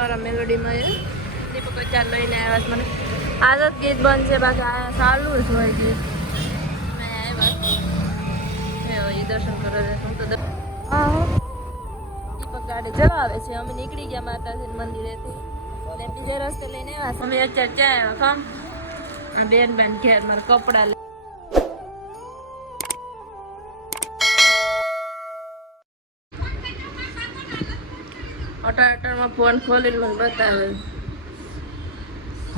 અમારા મેલોડીમાં એ દીપક ચાર લઈને આવ્યા છે મને આદત ગીત બંધ છે બાકી આ સારું જ હોય ગીત મેં આવ્યા એ દર્શન કરે છે હું તો દીપક ગાડી ચલાવે છે અમે નીકળી ગયા માતાજી મંદિરેથી અને બીજે રસ્તે લઈને આવ્યા છે અમે અત્યારે ત્યાં આવ્યા કામ બેન ઘેર મારા કપડા અટારમાં ફોન ખોલીને મને બતાવે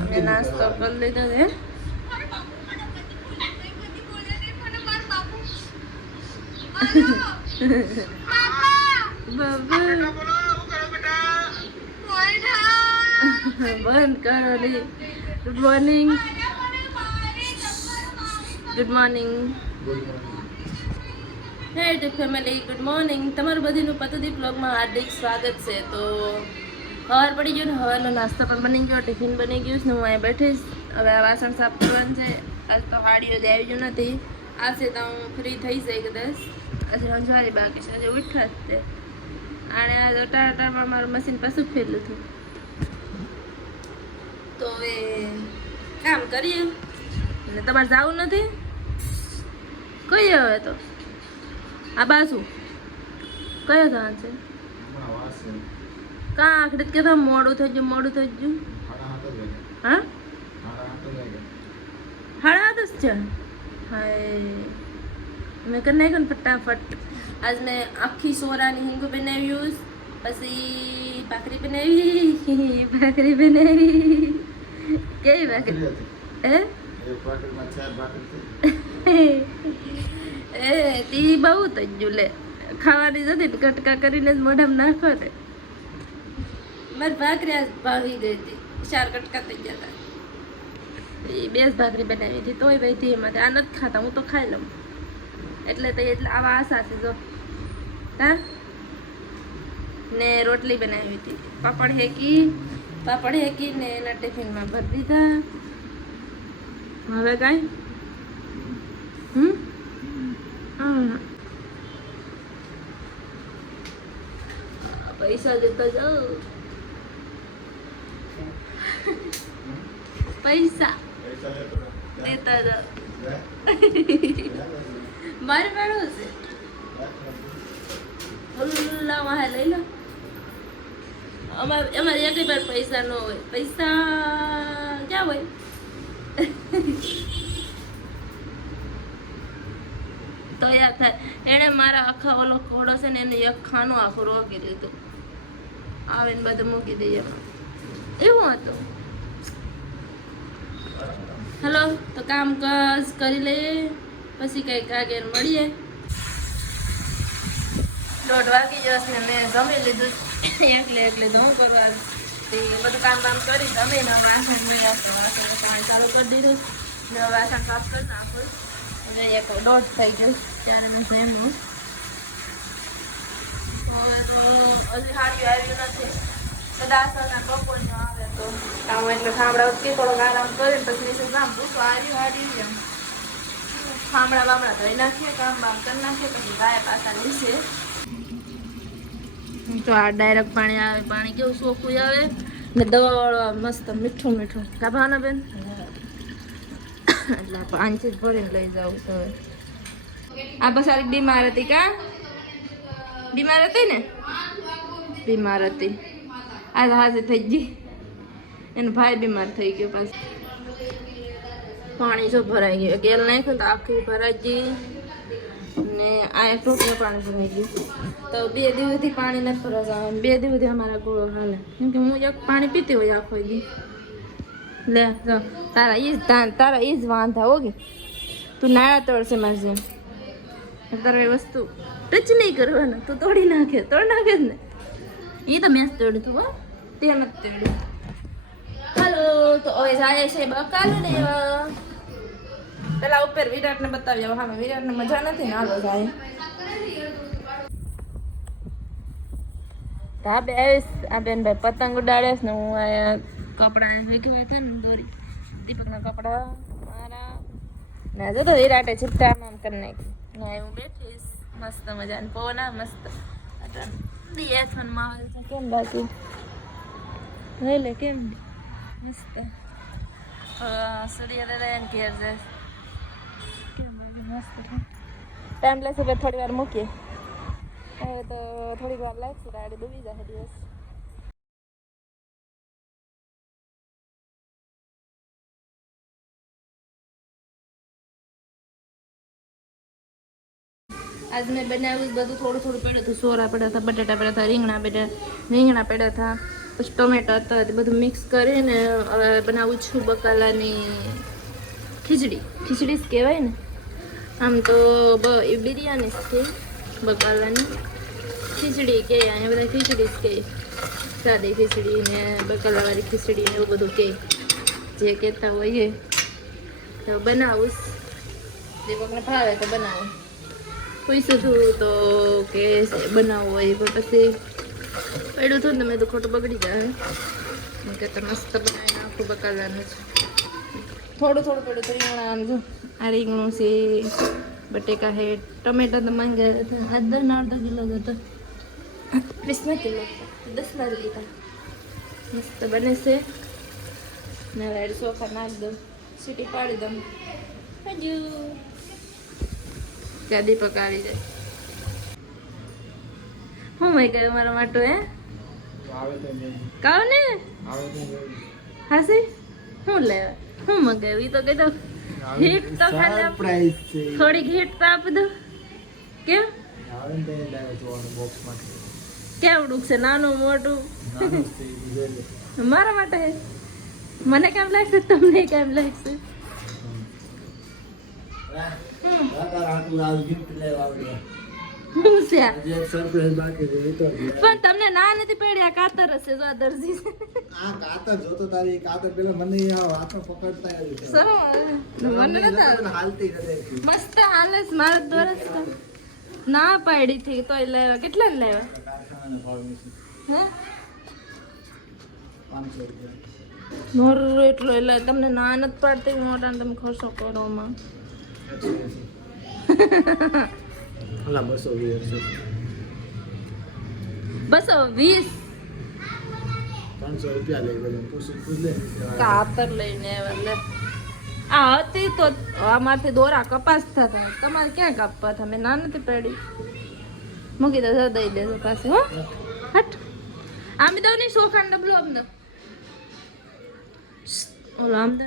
મેં નાસ્તો કરી લીધો છે બંધ કરો લી ગુડ મોર્નિંગ હે ફેમિલી ગુડ મોર્નિંગ તમારું બધીનું પતુદીપ બ્લોગમાં હાર્દિક સ્વાગત છે તો હવાર પડી ગયું ને હવારનો નાસ્તો પણ બની ગયો ટિફિન બની ગયું છે ને હું અહીં બેઠીશ હવે આ વાસણ સાફ કરવાનું છે આજ તો હાડીઓ જ આવી ગયું નથી આવશે તો હું ફ્રી થઈ જાય કદાચ આજે રંજવારી બાકી છે આજે ઉઠા જ તે આણે આ અટારમાં મારું મશીન પાછું ફેરલું હતું તો હવે કામ કરીએ અને તમારે જવું નથી કઈ હવે તો આ બાજુ કયો ધાન છે કાં આખડી કે તો મોડું થઈ ગયું હા 8:30 જ છે હાય મેં કરી નાખ્યું ને ફટાફટ આજ મેં આખી સોરાની હિંગ બનાવ્યું પછી ભાખરી બનાવી કેવી ભાખરી એ તી બહુ થઈ ગયું લે ખાવાની જતી ને કટકા કરીને જ મોઢામાં નાખો ને મારી ભાખરી આજ ભાવી ગઈ હતી 4 કટકા થઈ ગયા હતા એ 2 ભાખરી બનાવી હતી તોય ભાઈ હતી એમાંથી આ નથી ખાતા હું તો ખાઈ લઉં એટલે આવા આશા છે જો હા ને રોટલી બનાવી હતી પાપડ હેકી ને એના ટિફિનમાં ભરી દીધા હવે કાંઈ પૈસા દેતા જાઓ પૈસા દેતા જાઓ મારે મેળવું છે હુલ્લા વાહે લઈ લો અમારે એક વાર પૈસા ન હોય પૈસા ક્યાં હોય તો યાદ થાય એણે મારા આખા ઓલો ઘોડો છે ને એને એક ખાનું આખું રોકી લીધું આવે ને બધું મૂકી દઈએ એવું હતું હલો તો કામ કરી લઈએ પછી કંઈક આગળ મળીએ 1:30 વાગી જશે ને મેં જમી લીધું એકલે તો હું કરવા તે બધું કામ કરી જમીને વાસણ નહીં આવતો વાસણ પાણી ચાલુ કરી દીધું ને વાસણ સાફ કરી નાખું અને 1:30 થઈ ગયું ત્યારે મેં જમ્યું હવે તો હજી હાડી આવ્યું નથી કદાચ બપોરનો આવે તો કામ એટલે ખામડા ઉતકી થોડોક આરામ કરીને પછી કામ પૂછો આવ્યું હાડી એમ ખામડા બામડા ધોઈ નાખીએ કામ બામ કરી નાખીએ પછી ગાય પાછા નીચે તો આ ડાયરેક્ટ પાણી આવે પાણી કેવું ચોખ્ખું આવે ને દવાવાળું મસ્ત મીઠું કાભાના બેન એટલે પાણીથી જ ભરીને લઈ જાઉં તો આ બસ સારી બીમાર હતી બીમાર હતી આ હાજર થઈ ગઈ એનો ભાઈ બીમાર થઈ ગયો પાછું પાણી જો ભરાઈ ગયું ગેલ નાખ્યું તો આખી ભરાઈ ગઈ ને આ એક ટોપનું પાણી ભરાઈ ગયું તો 2 દિવસથી પાણી નથી ભરાતા 2 દિવસથી અમારા ગોળો હાલે કેમ કે હું એક પાણી પીતી હોય આખો દી લે જો તારા ઈ જ વાંધા હોગે તું નાળા તોડશે મારી જેમ તારે વસ્તુ ટચ નહીં કરવાના તું તોડી નાખે ને એ તો મેં જ તોડ્યું હતું હો તે નથી તોડ્યું હાલો તો હવે જાય છે બકાલો દેવા પેલા ઉપર વિરાટને બતાવ્યા હા વિરાટને મજા નથી ને હાલો જાય ધાબે આવીશ આ બેન ભાઈ પતંગ ઉડાડે ને હું આ કપડા વીખવા હતા ને દોરી દીપકના કપડા મારા ના જો તો વિરાટે ચિપટા આમ કરી નાખી હું બેઠીશ મસ્ત મજાની પવન મસ્ત દિયાસન માહોલ છે કેમ બાકી લઈ લે કેમ મસ્ત સૂર્ય દાદા એને ઘેર જાય કેમ બાજુ મસ્ત ટાઈમ લેશે પછી થોડી વાર મૂકીએ હવે તો થોડીક વાર લાગશે ગાડી ડૂબી જશે દિવસ આજ મેં બનાવ્યું બધું થોડું થોડું પડ્યું હતું સોરા પડ્યા હતા બટાટા પડ્યા હતા રીંગણા પડ્યા હતા પછી ટોમેટો હતા તે બધું મિક્સ કરીને હવે બનાવું છું બકાલાની ખીચડી જ કહેવાય ને આમ તો એ બિરયાની જ છે બકાલાની ખીચડી કહે અહીંયા બધા ખીચડી જ કહે સાદી ખીચડી ને બકાલાવાળી ખીચડી ને એવું બધું કહે જે કહેતા હોય એ તો બનાવું દીપકને ભાવે તો બનાવું પૂછ્યું હતું તો કે બનાવવું હોય પણ પછી પડ્યું હતું ને મેં તો ખોટું બગડી જાય કે તમે મસ્ત બનાવી નાખું બકાલાનું જ થોડું પડ્યું તો રીંગણા જો આ રીંગણું છે બટેકા છે ટમેટા તો માંગ્યા હતા અડધો કિલો જ હતો 20 કિલો 10 વાર લીધા મસ્ત બને છે ને રેડ ચોખા નાખી દઉં સીટી પાડી દઉં હજુ ત્યાં દીપક આવી જાય હું મય ગયો મારા માટે હે કાવ ને હાસી હું લેવા હું મગાવ્યું તો કીધું હિટ તો ખાલી થોડીક હિટ તો આપી દો કેમ કેવડું છે નાનું મોટું મારા માટે મને કેમ લાગશે તમને કેમ લાગશે પણ તમને ના નથી પડી આ કાતર હશે જો આ દરજી આ કાતર જોતો તારી કાતર પેલા મને હાથ પકડતા મને નતા હાલતી નથી મસ્ત હાલે મારા દોરસ ના પાડી થી તોય લેવા કેટલા ને લેવા હે 500 રૂપિયા મોર એટલો એટલે તમને ના નથી પાડતી મોટા તમે ખર્ચો કરો માં અલા 220 220 500 રૂપિયા લઈ ગયો પૂછ લે કાતર લઈને એટલે આ હતી તો આમાંથી દોરા કપાસ થતા તમારે ક્યાં કાપવા હતા મેં ના નથી પડી મૂકી દો દઈ દેજો પાસે હો હટ આમ દો નહીં સોખાન ડબલો આમ દો ઓલો આમ દો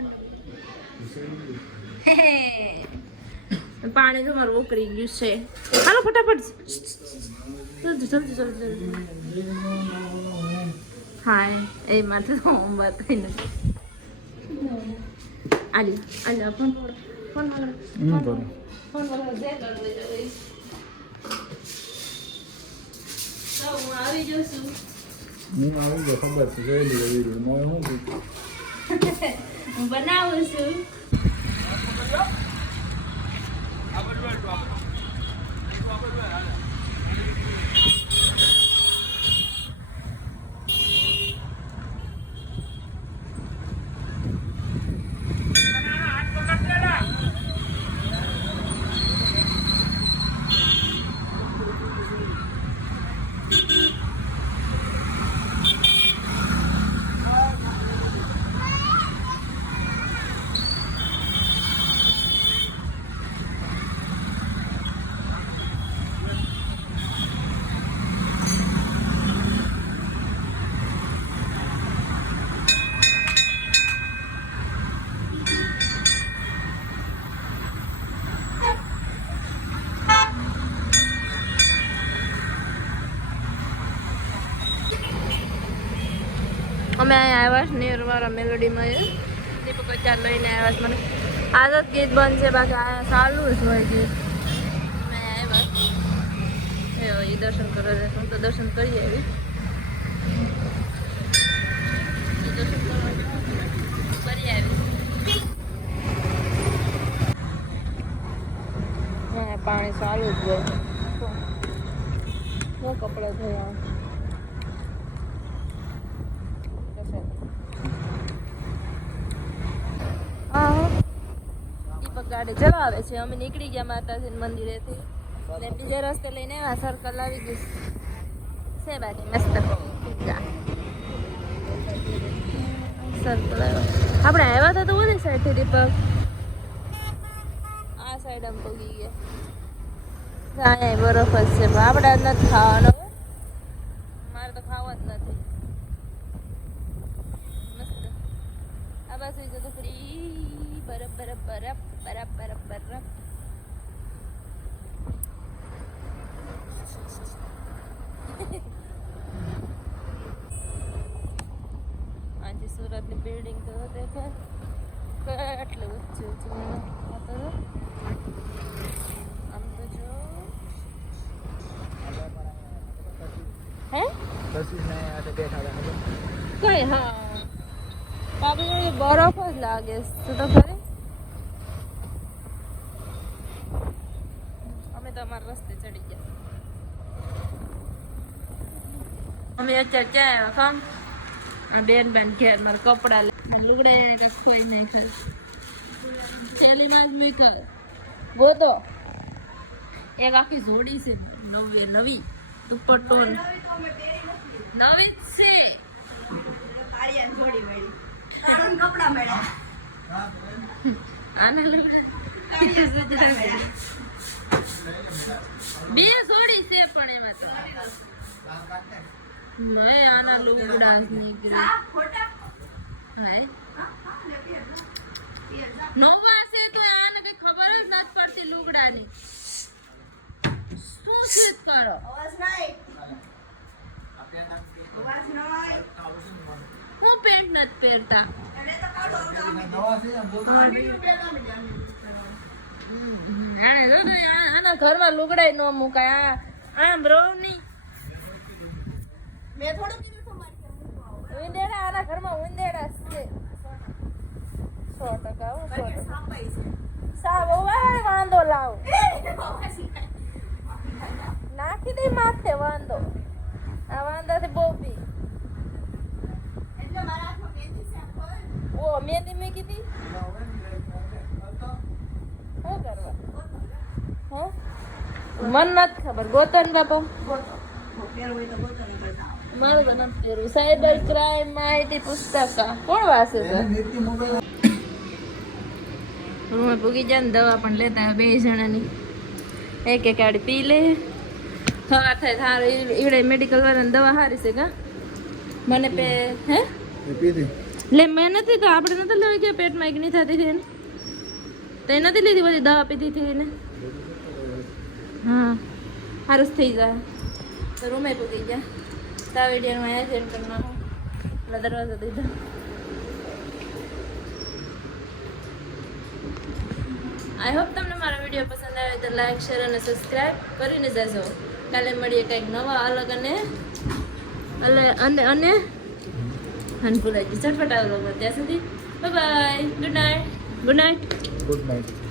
પાણી તો મારું ઉકળી ગયું છે હાલો ફટાફટ જલ્દી હા એ માટે તો હું વાત થઈ નથી આલી ફોન જે કરવો જોઈએ તો હું આવી જશું હું આવું તો ખબર છે જોઈ લીધું હું બનાવું છું અમે અહીંયા આવ્યા છે નેરવાળા મેલોડીમાં દીપક ચાર લઈને આવ્યા છે મને આદત ગીત બંધ છે બાકી અહીંયા ચાલુ જ હોય ગીત અમે આવ્યા એ દર્શન કરવા જશે હું તો દર્શન કરી આવી દર્શન કરવા કરી આવી પાણી ચાલુ જ હોય શું કપડાં ધોયા ગાડી ચલાવે છે અમે નીકળી ગયા માતાજી મંદિરેથી ને બીજા રસ્તે લઈને આવ્યા સર્કલ આવી ગઈ છે બાકી મસ્ત પિઝા સર્કલ આવ્યો આપણે આવ્યા હતા તો ઓલી સાઈડ થી દીપક આ સાઈડ આમ પગી ગયા અહીંયા બરફ જ છે પણ આપણે આજ નથી ખાવાનો મારે તો ખાવા જ નથી મસ્ત આ બાજુ જો તો ફરી બરફ બરફ બરફ બરફ બરફ બરફ આજે સુરતની બિલ્ડિંગ તો દેખે કેટલું ઊંચું ઊંચું આમ તો જો હે કઈ હા બાબી બરફ જ લાગે છે તો ખરી અમે તો અમારા રસ્તે ચડી ગયા અમે અત્યારે ક્યાં આવ્યા કામ આ બેન ઘેર મારા કપડા લુગડા કોઈ નહીં ખાલી પેલી માં જ મૂક્યો ગોતો એક આખી જોડી છે નવી દુપટ્ટો નવી જ છે આના લુગડા બે જોડી છે પણ એમાં તો મેં આના લુગડા નીકળ્યા હાય નવા છે તો આને કઈ ખબર જ નથી પડતી લુગડાની શું છે કરો હું પેન્ટ નથી પહેરતા આને જો આના ઘરમાં લુગડાય ન મુકાય આમ રોવ નહીં મેં થોડું કીધું તમારે ઉંદેડા આના ઘરમાં ઉંદેડા છે 100% સાવ વાંધો લાવ નાખી દે માથે વાંધો આ વાંધાથી બહુ પી ઓ મહેંદી મેં કીધી શું કરવા હે મન નથી ખબર ગોતન બાપો મારે તો નથી પહેરવું સાયબર ક્રાઇમ માહિતી પુસ્તક કોણ વાંચે છે રૂમે પૂગી જાય ને દવા પણ લેતા બે જણાની એક આડી પી લે થવા થાય સારું ઈવડે મેડિકલ વાળાની દવા સારી છે કા મને હે લે મેં નથી તો આપણે નથી લેવા ગયા પેટમાં એક નહીં થતી હતી એને તો એ નથી લીધી બધી દવા પીધી હતી એને હા સારું થઈ જાય તો રૂમે પૂગી ગયા તો આ વિડીયોમાં અહીંયા સેન્ડ કરી નાખો એટલે દરવાજો દીધો આઈ હોપ તમને મારો વિડીયો પસંદ આવે તો લાઈક શેર અને સબસ્ક્રાઈબ કરીને જજો કાલે મળીએ કંઈક નવા અલગ અને ભૂલાઈ ગયું ચટપટા ત્યાં સુધી બાય બાય ગુડ નાઇટ